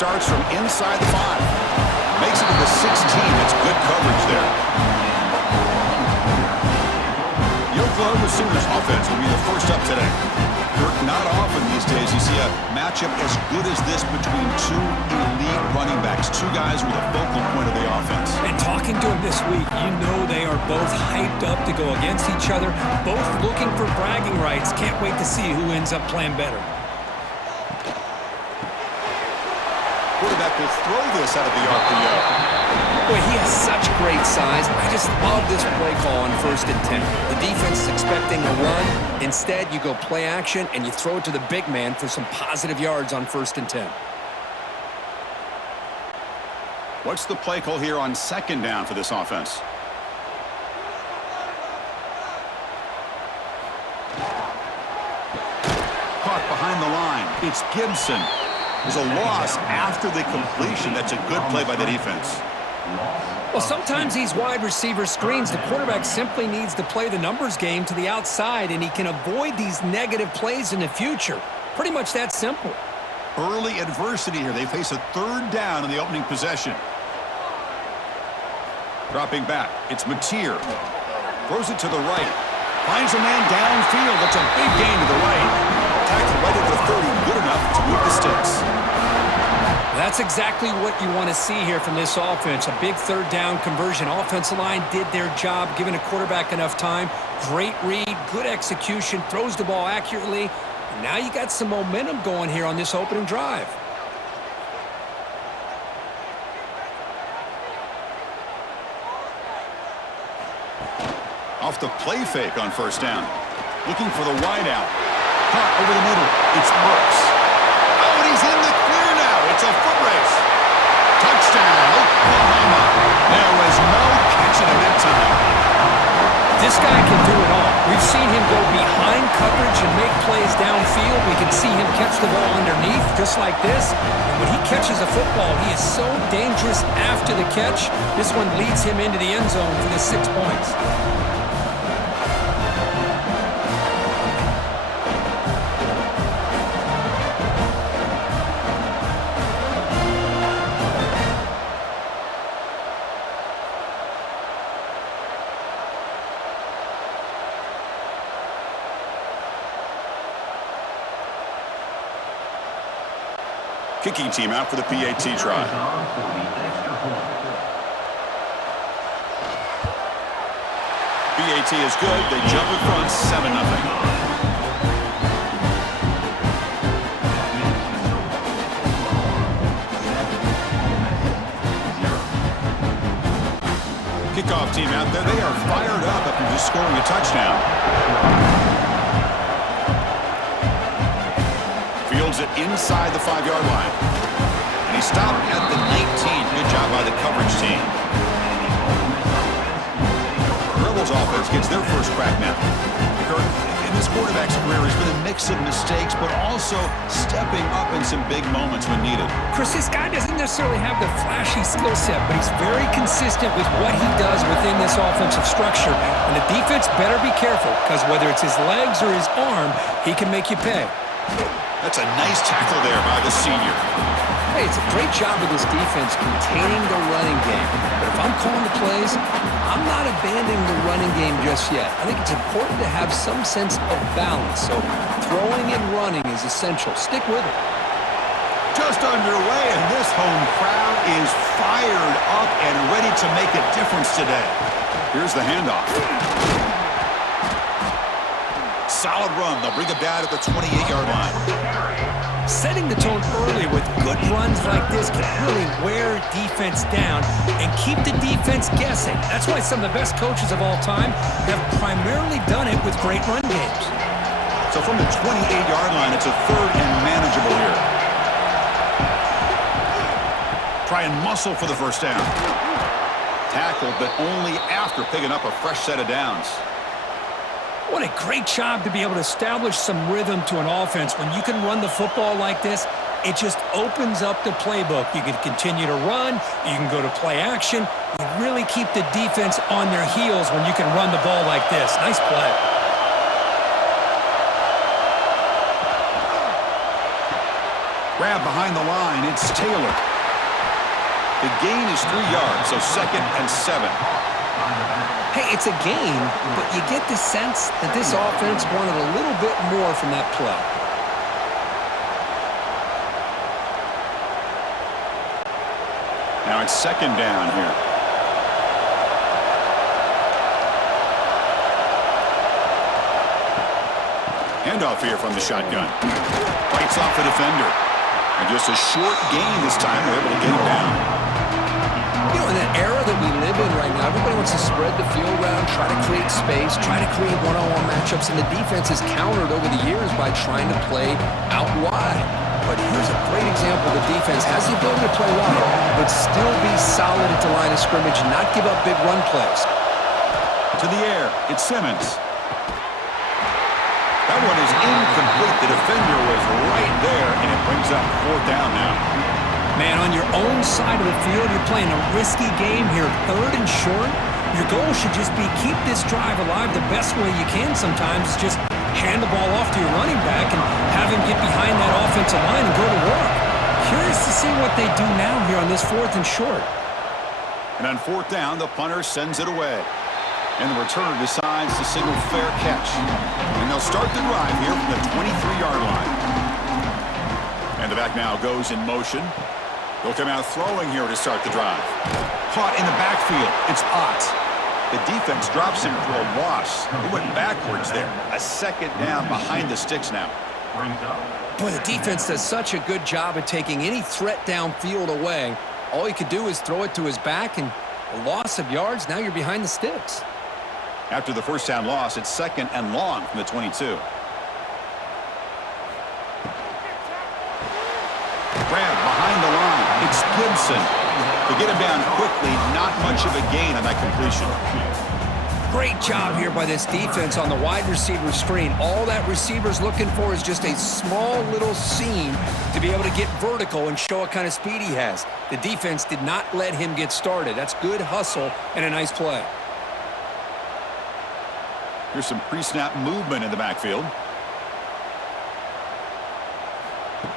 starts from inside the 5. Makes it to the 16. That's good coverage there. The Oklahoma Sooners offense will be the first up today. Kirk, not often these days you see a matchup as good as this between two elite running backs, two guys with a focal point of the offense. And talking to him this week, you know they are both hyped up to go against each other, both looking for bragging rights. Can't wait to see who ends up playing better. Quarterback will throw this out of the RPO. Boy, he has such great size. I just love this play call on 1st and 10. The defense is expecting a run. Instead, you go play action, and you throw it to the big man for some positive yards on 1st and 10. What's the play call here on 2nd down for this offense? Caught behind the line. It's Gibson. There's a loss after the completion. That's a good play by the defense. Well, sometimes these wide receiver screens, the quarterback simply needs to play the numbers game to the outside, and he can avoid these negative plays in the future. Pretty much that simple. Early adversity here. They face a 3rd down in the opening possession. Dropping back. It's Mateer. Throws it to the right. Finds a man downfield. That's a big gain to the right. Tackled right at the 30. Good enough to move the sticks. That's exactly what you want to see here from this offense. A big 3rd down conversion. Offensive line did their job, giving a quarterback enough time. Great read, good execution, throws the ball accurately. And now you got some momentum going here on this opening drive. Off the play fake on 1st down. Looking for the wide out. Caught over the middle. It's Brooks. Oh, and he's in the clear now. It's a foot race. Touchdown, Oklahoma. There was no catching him that time. This guy can do it all. We've seen him go behind coverage and make plays downfield. We can see him catch the ball underneath just like this. And when he catches a football, he is so dangerous after the catch. This one leads him into the end zone for the 6 points. Kicking team out for the PAT try. PAT is good. They jump in front, 7-0. Kickoff team out there. They are fired up after just scoring a touchdown. Fields it inside the 5-yard line. And he stopped at the 19. Good job by the coverage team. Rebels offense gets their first crack now. Kirk, in his quarterback's career, has been a mix of mistakes, but also stepping up in some big moments when needed. Chris, this guy doesn't necessarily have the flashy skill set, but he's very consistent with what he does within this offensive structure. And the defense better be careful, because whether it's his legs or his arm, he can make you pay. That's a nice tackle there by the senior. Hey, it's a great job of this defense containing the running game. But if I'm calling the plays, I'm not abandoning the running game just yet. I think it's important to have some sense of balance. So throwing and running is essential. Stick with it. Just underway, and this home crowd is fired up and ready to make a difference today. Here's the handoff. Solid run. They'll bring it down at the 28-yard line. Setting the tone early with good runs like this can really wear defense down and keep the defense guessing. That's why some of the best coaches of all time have primarily done it with great run games. So from the 28-yard line, it's a 3rd and manageable here. Try and muscle for the 1st down. Tackled, but only after picking up a fresh set of downs. What a great job to be able to establish some rhythm to an offense. When you can run the football like this, it just opens up the playbook. You can continue to run. You can go to play action. You really keep the defense on their heels when you can run the ball like this. Nice play. Grab behind the line. It's Taylor. The gain is 3 yards, so 2nd and 7. Hey, it's a game, but you get the sense that this offense wanted a little bit more from that play. Now it's 2nd down here. Handoff here from the shotgun. Fights off the defender. And just a short gain this time. They're able to get him down. You know, in that era that we live in right now, everybody wants to spread the field around, try to create space, try to create one-on-one matchups, and the defense has countered over the years by trying to play out wide. But here's a great example. The defense has the ability to play wide, but still be solid at the line of scrimmage and not give up big run plays. To the air, it's Simmons. That one is incomplete. The defender was right there, and it brings up 4th down now. Man, on your own side of the field, you're playing a risky game here. 3rd and short. Your goal should just be keep this drive alive the best way you can sometimes. Just hand the ball off to your running back and have him get behind that offensive line and go to work. Curious to see what they do now here on this 4th and short. And on 4th down, the punter sends it away. And the returner decides to signal fair catch. And they'll start the drive here from the 23-yard line. And the back now goes in motion. They'll come out throwing here to start the drive. Caught in the backfield. It's Ott. The defense drops him for a loss. He went backwards there. A 2nd down behind the sticks now. Boy, the defense does such a good job at taking any threat downfield away. All he could do is throw it to his back, and a loss of yards, now you're behind the sticks. After the 1st down loss, it's 2nd and long from the 22. Grab behind the line. It's Gibson. To get him down quickly, not much of a gain on that completion. Great job here by this defense on the wide receiver screen. All that receiver's looking for is just a small little seam to be able to get vertical and show what kind of speed he has. The defense did not let him get started. That's good hustle and a nice play. Here's some pre-snap movement in the backfield.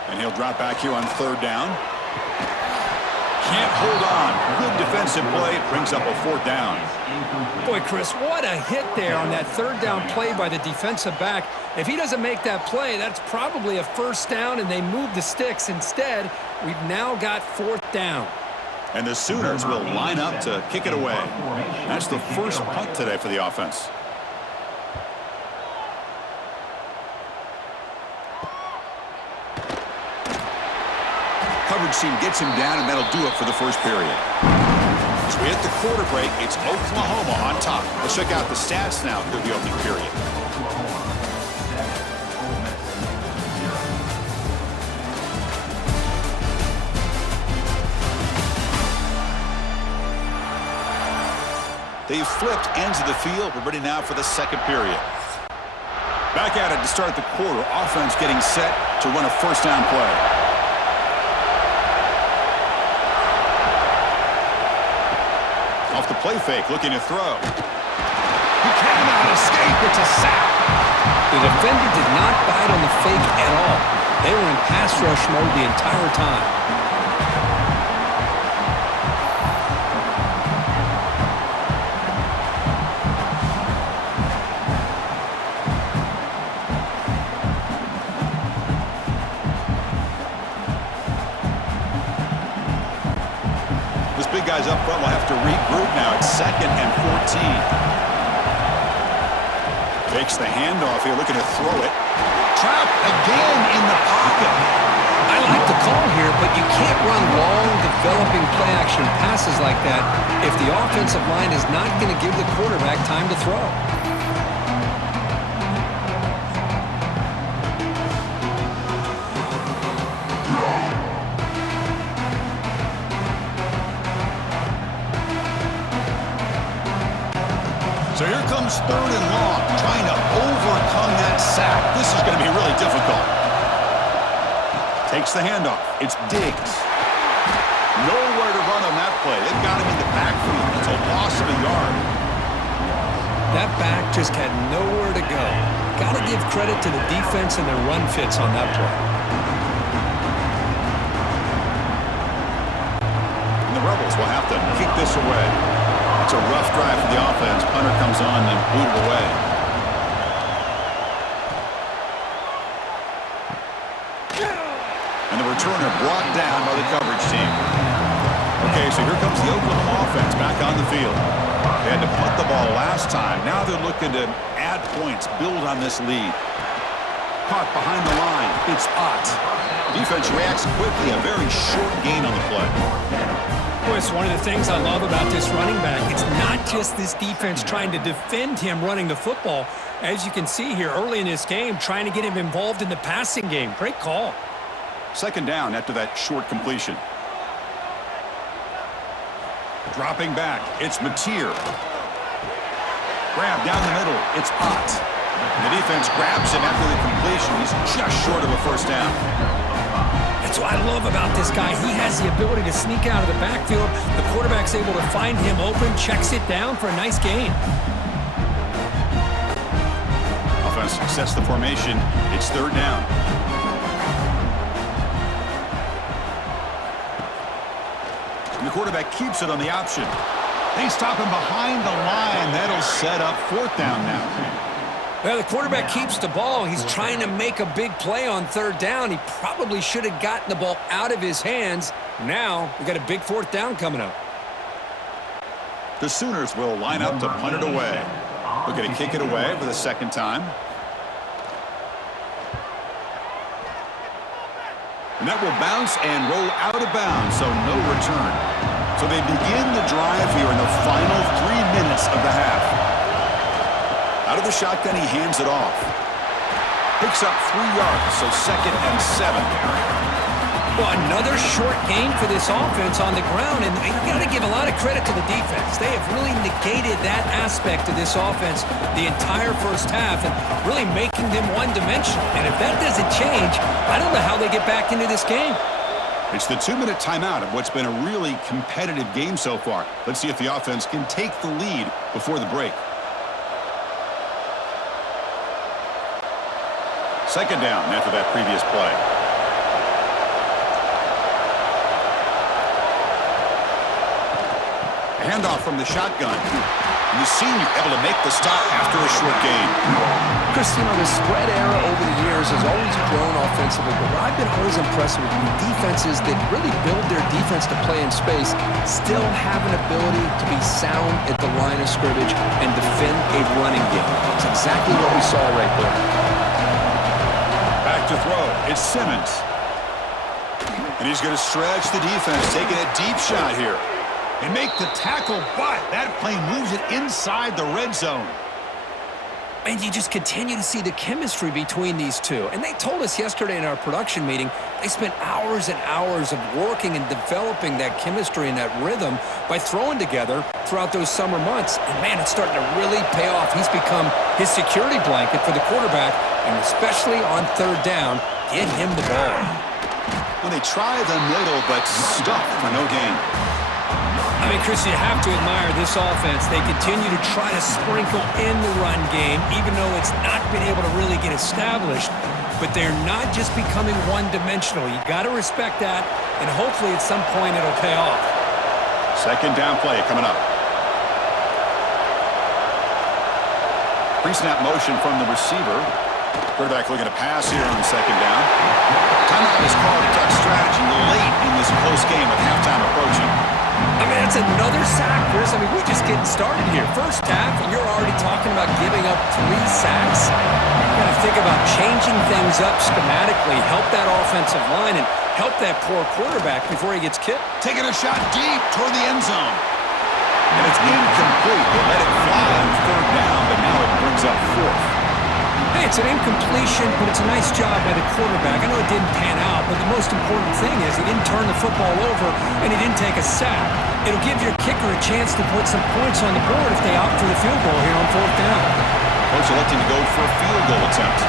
And he'll drop back here on 3rd down. Can't hold on. Good defensive play. It brings up a 4th down. Boy, Chris, what a hit there on that 3rd down play by the defensive back. If he doesn't make that play, that's probably a 1st down, and they move the sticks. Instead, we've now got 4th down. And the Sooners will line up to kick it away. That's the first punt today for the offense. Coverage team gets him down, and that'll do it for the first period. As we hit the quarter break, it's Oklahoma on top. Let's check out the stats now through the opening period. They've flipped ends of the field. We're ready now for the 2nd period. Back at it to start the quarter. Offense getting set to run a 1st down play. Off the play fake, looking to throw. He cannot escape. It's a sack. The defender did not bite on the fake at all. They were in pass rush mode the entire time. Big guys up front will have to regroup now. It's 2nd and 14. Takes the handoff here, looking to throw it. Trapped again in the pocket. I like the call here, but you can't run long, developing play-action passes like that if the offensive line is not going to give the quarterback time to throw. So here comes 3rd and long, trying to overcome that sack. This is going to be really difficult. Takes the handoff. It's Diggs. Nowhere to run on that play. They've got him in the backfield. It's a loss of a yard. That back just had nowhere to go. Got to give credit to the defense and their run fits on that play. Rebels will have to kick this away. It's a rough drive for the offense. Punter comes on and booted away. And the returner brought down by the coverage team. Okay, so here comes the Oklahoma offense back on the field. They had to punt the ball last time. Now they're looking to add points, build on this lead. Caught behind the line. It's Ott. Defense reacts quickly. A very short gain on the play. Boy, it's one of the things I love about this running back. It's not just this defense trying to defend him running the football. As you can see here early in this game, trying to get him involved in the passing game. Great call. Second down after that short completion. Dropping back, it's Mateer. Grab down the middle, it's Ott. The defense grabs him after the completion. He's just short of a first down. That's what I love about this guy. He has the ability to sneak out of the backfield. The quarterback's able to find him open, checks it down for a nice gain. Offense sets the formation. It's third down. And the quarterback keeps it on the option. They stop him behind the line. That'll set up fourth down now. Well, the quarterback keeps the ball. He's trying to make a big play on third down. He probably should have gotten the ball out of his hands. Now, we got a big fourth down coming up. The Sooners will line up to punt it away. We're going to kick it away for the second time. And that will bounce and roll out of bounds, so no return. So they begin the drive here in the final 3 minutes of the half. Out of the shotgun, he hands it off. Picks up 3 yards, so 2nd and 7. Well, another short gain for this offense on the ground, and you got to give a lot of credit to the defense. They have really negated that aspect of this offense the entire first half and really making them one-dimensional. And if that doesn't change, I don't know how they get back into this game. It's the 2-minute timeout of what's been a really competitive game so far. Let's see if the offense can take the lead before the break. Second down after that previous play. Handoff from the shotgun. And the senior able to make the stop after a short gain. Chris, the spread era over the years has always grown offensively, but what I've been always impressed with defenses that really build their defense to play in space still have an ability to be sound at the line of scrimmage and defend a running game. It's exactly what we saw right there. Back to throw. It's Simmons. And he's going to stretch the defense, taking a deep shot here. And make the tackle, but that play moves it inside the red zone. And you just continue to see the chemistry between these two. And they told us yesterday in our production meeting, they spent hours and hours of working and developing that chemistry and that rhythm by throwing together throughout those summer months. And, man, it's starting to really pay off. He's become his security blanket for the quarterback, and especially on third down, get him the ball. When they try the middle, but stuck for no gain. I mean, Chris, you have to admire this offense. They continue to try to sprinkle in the run game, even though it's not been able to really get established. But they're not just becoming one-dimensional. You got to respect that, and hopefully at some point it'll pay off. Second down play coming up. Pre-snap motion from the receiver. Quarterback looking to pass here on the second down. Timeout is called. Duck strategy late in this close game with halftime approaching. I mean, that's another sack, Chris. I mean, we're just getting started here. First half, and you're already talking about giving up 3 sacks. You got to think about changing things up schematically, help that offensive line, and help that poor quarterback before he gets kicked. Taking a shot deep toward the end zone. And it's incomplete. They let it fly on third down, but now it brings up fourth. Hey, it's an incompletion, but it's a nice job by the quarterback. I know it didn't pan out, but the most important thing is he didn't turn the football over and he didn't take a sack. It'll give your kicker a chance to put some points on the board if they opt for the field goal here on fourth down. Coach electing to go for a field goal attempt.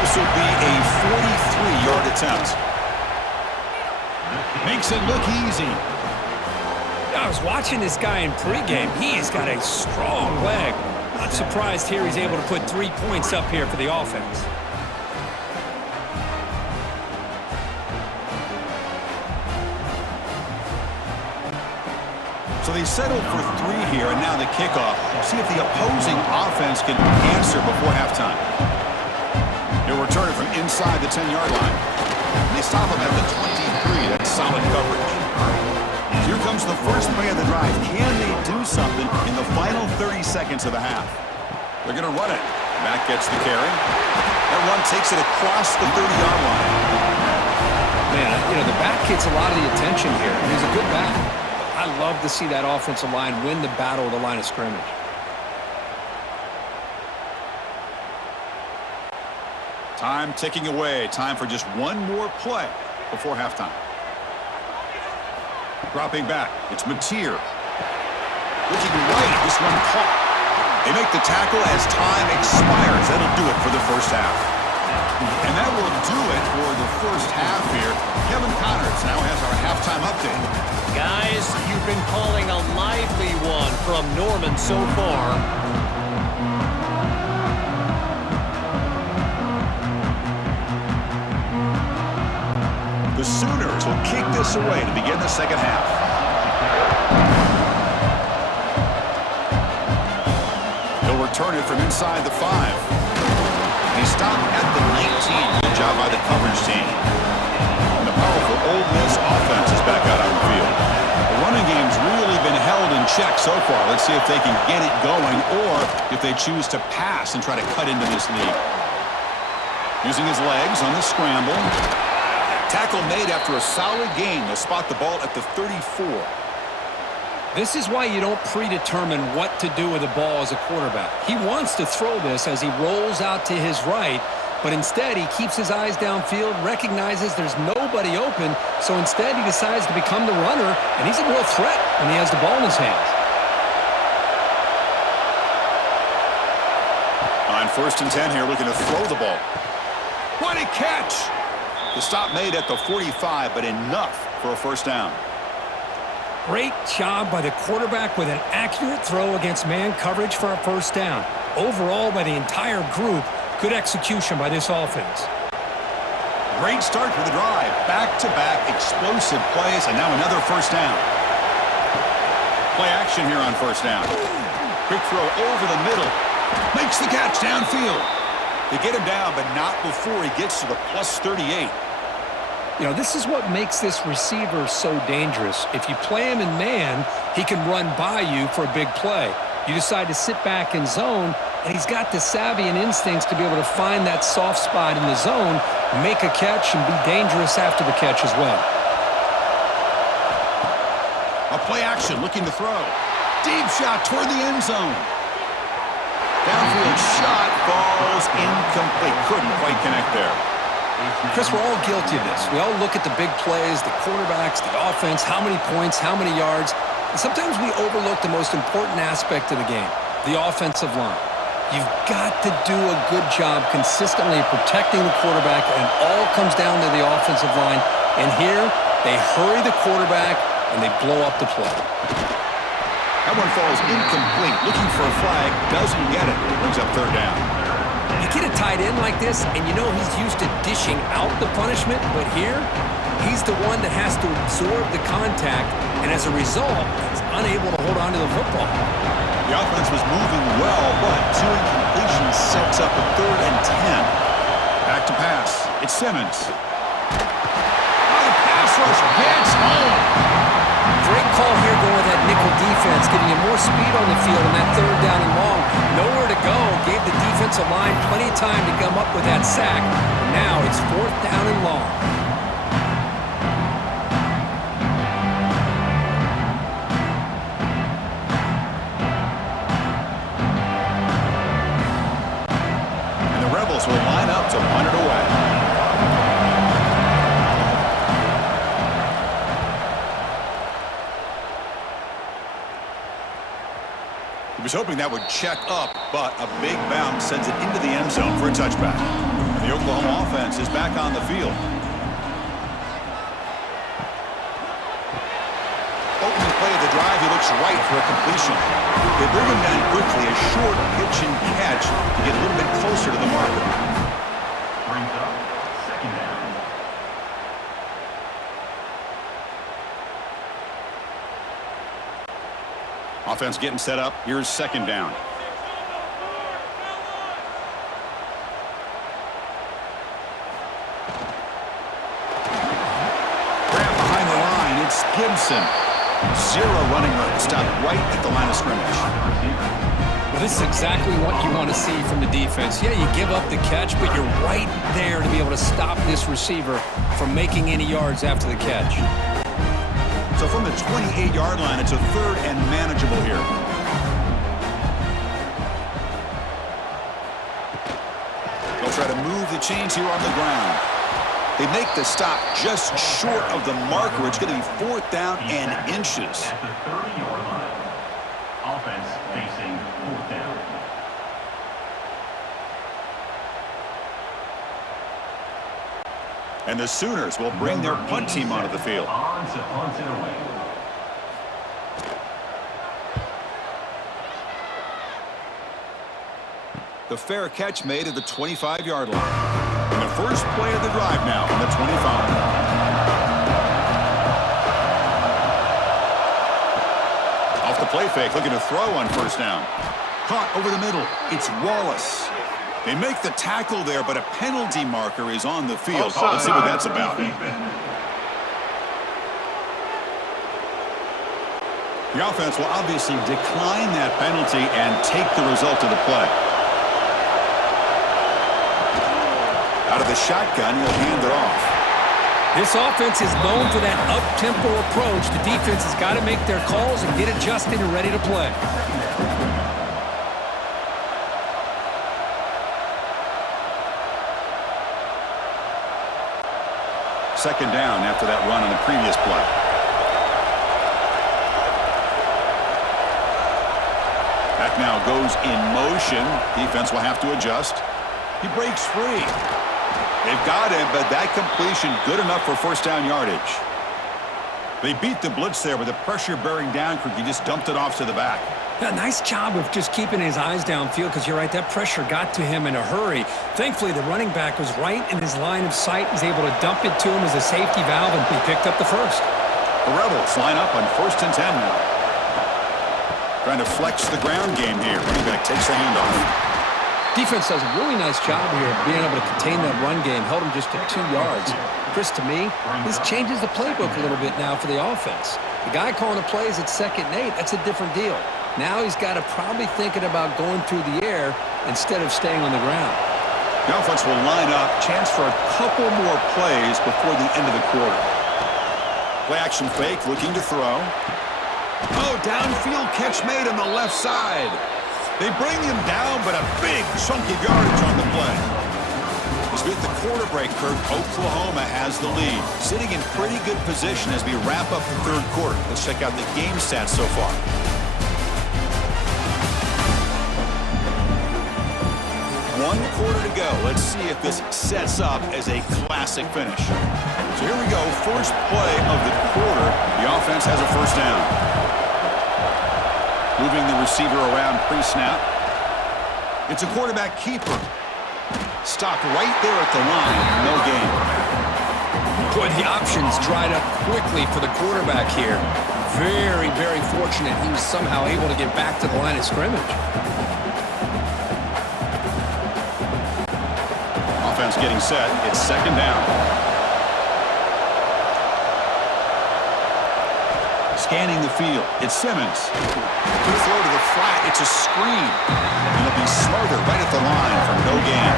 This will be a 43-yard attempt. Makes it look easy. I was watching this guy in pregame. He's got a strong leg. Not surprised here he's able to put 3 points up here for the offense. They settled for 3 here, and now the kickoff. See if the opposing offense can answer before halftime. They'll return it from inside the 10-yard line. They stop him at the 23. That's solid coverage. Here comes the first play of the drive. Can they do something in the final 30 seconds of the half? They're going to run it. Mack gets the carry. That run takes it across the 30-yard line. Man, the back gets a lot of the attention here. He's a good back. I love to see that offensive line win the battle of the line of scrimmage. Time ticking away. Time for just one more play before halftime. Dropping back. It's Mateer. Looking right. This one caught. They make the tackle as time expires. That'll do it for the first half. And that will do it for the first half here. Kevin Connors now has our halftime update. Guys, you've been calling a lively one from Norman so far. The Sooners will kick this away to begin the second half. He'll return it from inside the 5. He stopped at the 19. Good job by the coverage team. And the powerful Ole Miss offense is back out on the field. The running game's really been held in check so far. Let's see if they can get it going or if they choose to pass and try to cut into this lead. Using his legs on the scramble. Tackle made after a solid gain. They'll spot the ball at the 34. This is why you don't predetermine what to do with the ball as a quarterback. He wants to throw this as he rolls out to his right, but instead he keeps his eyes downfield, recognizes there's nobody open, so instead he decides to become the runner, and he's a real threat when he has the ball in his hands. On 1st and 10 here, looking to throw the ball. What a catch! The stop made at the 45, but enough for a first down. Great job by the quarterback with an accurate throw against man coverage for a first down. Overall, by the entire group, good execution by this offense. Great start for the drive. Back-to-back explosive plays, and now another first down. Play action here on first down. Quick throw over the middle. Makes the catch downfield. They get him down, but not before he gets to the plus 38. This is what makes this receiver so dangerous. If you play him in man, he can run by you for a big play. You decide to sit back in zone, and he's got the savvy and instincts to be able to find that soft spot in the zone, make a catch, and be dangerous after the catch as well. A play action, looking to throw. Deep shot toward the end zone. Downfield shot falls incomplete. Couldn't quite connect there. Chris, we're all guilty of this. We all look at the big plays, the quarterbacks, the offense, how many points, how many yards, and sometimes we overlook the most important aspect of the game, the offensive line. You've got to do a good job consistently protecting the quarterback, and it all comes down to the offensive line. And here, they hurry the quarterback, and they blow up the play. That one falls incomplete. Looking for a flag, doesn't get it. Brings up third down. You get a tight end like this, and he's used to dishing out the punishment, but here, he's the one that has to absorb the contact, and as a result, he's unable to hold on to the football. The offense was moving well, but 2 incompletions sets up a 3rd and 10. Back to pass. It's Simmons. The pass rush gets home. Great call here going with that nickel defense, giving you more speed on the field on that 3rd down and long. Nowhere to go. Gave the defensive line plenty of time to come up with that sack. And now it's 4th down and long. And the Rebels will line up to punt it away. He was hoping that would check up, but a big bounce sends it into the end zone for a touchback. And the Oklahoma offense is back on the field. Opening play of the drive, he looks right for a completion. They bring him down quickly, a short pitch and catch to get a little bit closer to the marker. Brings up second down. Offense getting set up. Here's second down. Grab behind the line. It's Gibson. 0 running room. Stopped right at the line of scrimmage. Well, this is exactly what you want to see from the defense. Yeah, you give up the catch, but you're right there to be able to stop this receiver from making any yards after the catch. So from the 28-yard line, it's a third and manageable here. They'll try to move the chains here on the ground. They make the stop just short of the marker. It's going to be 4th down and inches. At the 30-yard line. Offense facing 4th down. And the Sooners will bring their punt team onto the field. On to punt it away. The fair catch made at the 25-yard line. And the first play of the drive now from the 25. Off the play fake, looking to throw on first down. Caught over the middle. It's Wallace. They make the tackle there, but a penalty marker is on the field. Let's see what that's about. The offense will obviously decline that penalty and take the result of the play. Out of the shotgun, he'll hand it off. This offense is known for that up-tempo approach. The defense has got to make their calls and get adjusted and ready to play. Second down after that run on the previous play. Back now goes in motion. Defense will have to adjust. He breaks free. They've got him, but that completion good enough for first down yardage. They beat the blitz there, but the pressure bearing down, he just dumped it off to the back. Yeah, nice job of just keeping his eyes downfield because you're right, that pressure got to him in a hurry. Thankfully, the running back was right in his line of sight. He's able to dump it to him as a safety valve, and he picked up the first. The Rebels line up on 1st and 10 now. Trying to flex the ground game here. Running back takes the handoff. Defense does a really nice job here of being able to contain that run game, held him just to 2 yards. Chris, to me, this changes the playbook a little bit now for the offense. The guy calling the plays at 2nd and 8, that's a different deal. Now he's got to probably thinking about going through the air instead of staying on the ground. The offense will line up, chance for a couple more plays before the end of the quarter. Play action fake, looking to throw. Oh, downfield catch made on the left side. They bring him down, but a big chunk of yardage on the play. As we hit the quarter break, Kirk, Oklahoma has the lead. Sitting in pretty good position as we wrap up the 3rd quarter. Let's check out the game stats so far. One quarter to go. Let's see if this sets up as a classic finish. So here we go. First play of the quarter. The offense has a first down. Moving the receiver around pre-snap. It's a quarterback keeper. Stopped right there at the line. No gain. Boy, the options dried up quickly for the quarterback here. Very, very fortunate he was somehow able to get back to the line of scrimmage. Offense getting set. It's second down. Scanning the field. It's Simmons. Good throw to the flat. It's a screen. And it'll be Smothered right at the line for no gain.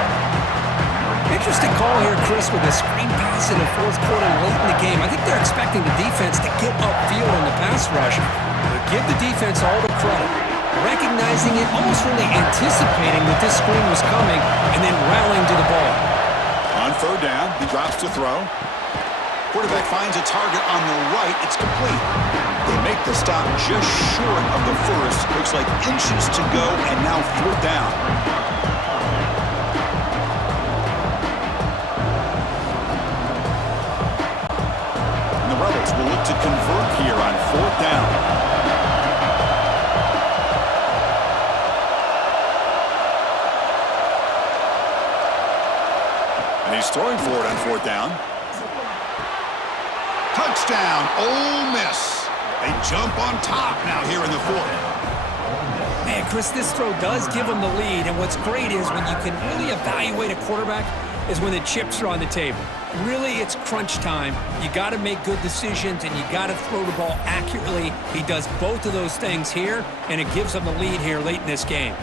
Interesting call here, Chris, with a screen pass in the 4th quarter late in the game. I think they're expecting the defense to get upfield on the pass rush. But give the defense all the credit. Recognizing it, almost really anticipating that this screen was coming, and then rallying to the ball. On 3rd down, he drops to throw. Quarterback finds a target on the right. It's complete. They make the stop just short of the first. Looks like inches to go, and now 4th down. And the Rebels will look to convert here on 4th down. And he's throwing for it on 4th down. Touchdown, Ole Miss. They jump on top now here in the fourth. Man, Chris, this throw does give them the lead, and what's great is when you can really evaluate a quarterback is when the chips are on the table. Really, it's crunch time. You got to make good decisions, and you got to throw the ball accurately. He does both of those things here, and it gives them the lead here late in this game.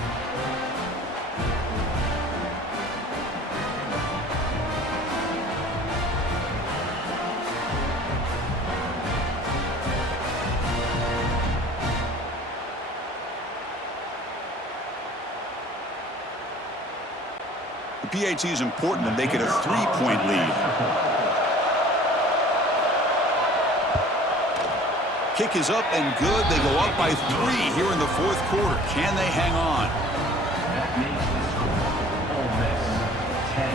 The PAT is important to make it a 3-point lead. Kick is up and good. They go up by 3 here in the fourth quarter. Can they hang on? That makes the score Ole Miss 10,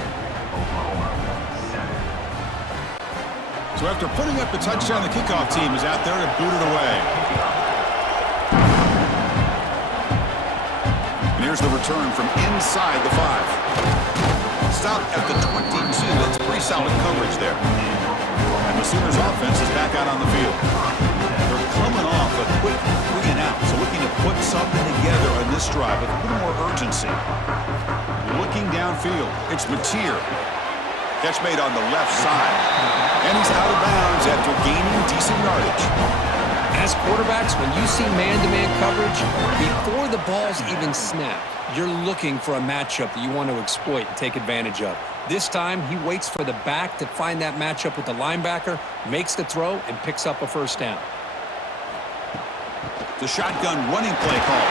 Oklahoma 7. So after putting up the touchdown, the kickoff team is out there to boot it away. And here's the return from inside the 5. Stop at the 22. That's pretty solid coverage there. And the Sooners offense is back out on the field. They're coming off a quick 3 and out, so looking to put something together on this drive with a little more urgency. Looking downfield, it's Mateer. Catch made on the left side. And he's out of bounds after gaining decent yardage. As quarterbacks, when you see man-to-man coverage, before the ball's even snapped, you're looking for a matchup that you want to exploit and take advantage of. This time, he waits for the back to find that matchup with the linebacker, makes the throw, and picks up a first down. The shotgun running play call.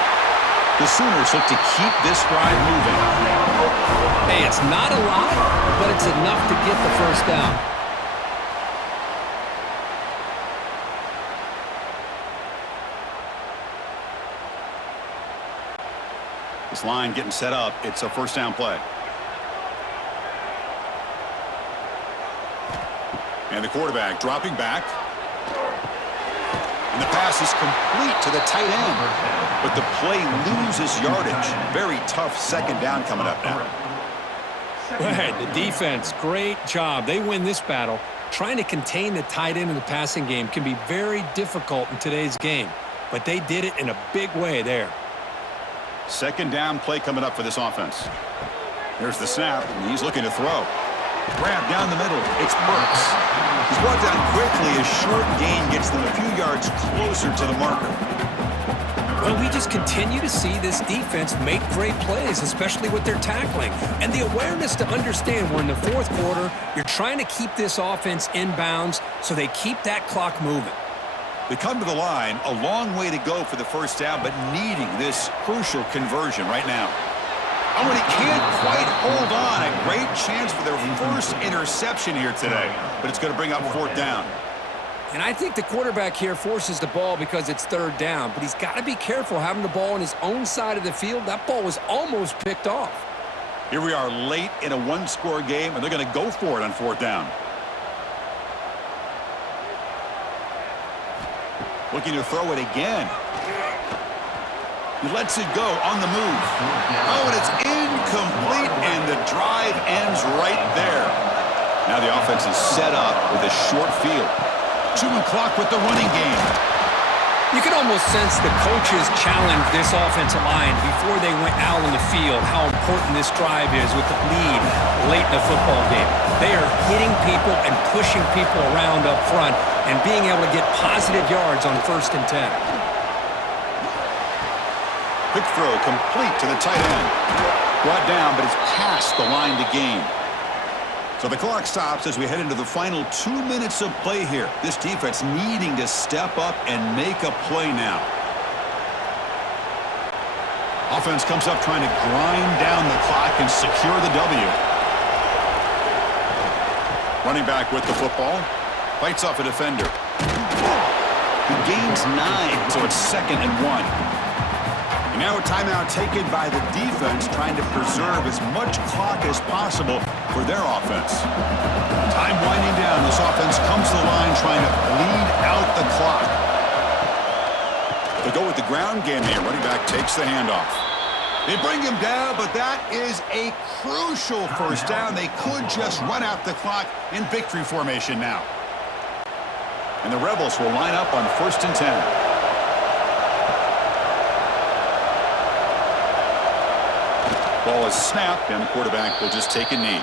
The Sooners look to keep this drive moving. Hey, it's not a lot, but it's enough to get the first down. This line getting set up. It's a first down play. And the quarterback dropping back. And the pass is complete to the tight end. But the play loses yardage. Very tough second down coming up now. Right, the defense, great job. They win this battle. Trying to contain the tight end in the passing game can be very difficult in today's game. But they did it in a big way there. Second down play coming up for this offense. There's the snap, and he's looking to throw. Grab down the middle. It's Burks. He's brought down quickly. A short gain gets them a few yards closer to the marker. Well, we just continue to see this defense make great plays, especially with their tackling. And the awareness to understand we're in the fourth quarter, you're trying to keep this offense in bounds so they keep that clock moving. They come to the line, a long way to go for the first down, but needing this crucial conversion right now. Oh, and he can't quite hold on. A great chance for their first interception here today, but it's going to bring up fourth down. And I think the quarterback here forces the ball because it's third down, but he's got to be careful having the ball on his own side of the field. That ball was almost picked off. Here we are late in a one-score game, and they're going to go for it on fourth down. Looking to throw it again. He lets it go on the move. Oh, and it's incomplete, and the drive ends right there. Now the offense is set up with a short field. 2 o'clock with the running game. You can almost sense the coaches challenge this offensive line before they went out on the field, how important this drive is with the lead late in the football game. They are hitting people and pushing people around up front and being able to get positive yards on 1st and 10. Quick throw complete to the tight end. Brought down, but it's past the line to gain. So the clock stops as we head into the final 2 minutes of play here. This defense needing to step up and make a play now. Offense comes up trying to grind down the clock and secure the W. Running back with the football. Fights off a defender. He gains 9, so it's 2nd and 1. And now a timeout taken by the defense, trying to preserve as much clock as possible for their offense. Time winding down. This offense comes to the line trying to bleed out the clock. They go with the ground game here. Running back takes the handoff. They bring him down, but that is a crucial first down. They could just run out the clock in victory formation now. And the Rebels will line up on 1st and 10. Ball is snapped, and the quarterback will just take a knee.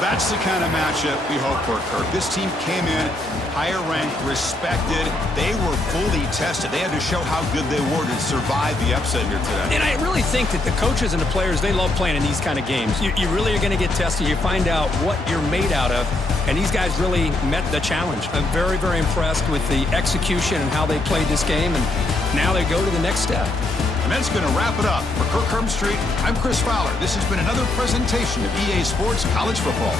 That's the kind of matchup we hope for, Kirk. This team came in higher ranked, respected. They were fully tested. They had to show how good they were to survive the upset here today. And I really think that the coaches and the players, they love playing in these kind of games. You really are going to get tested. You find out what you're made out of. And these guys really met the challenge. I'm very, very impressed with the execution and how they played this game. And now they go to the next step. And that's going to wrap it up. For Kirk Herbstreit, I'm Chris Fowler. This has been another presentation of EA Sports College Football.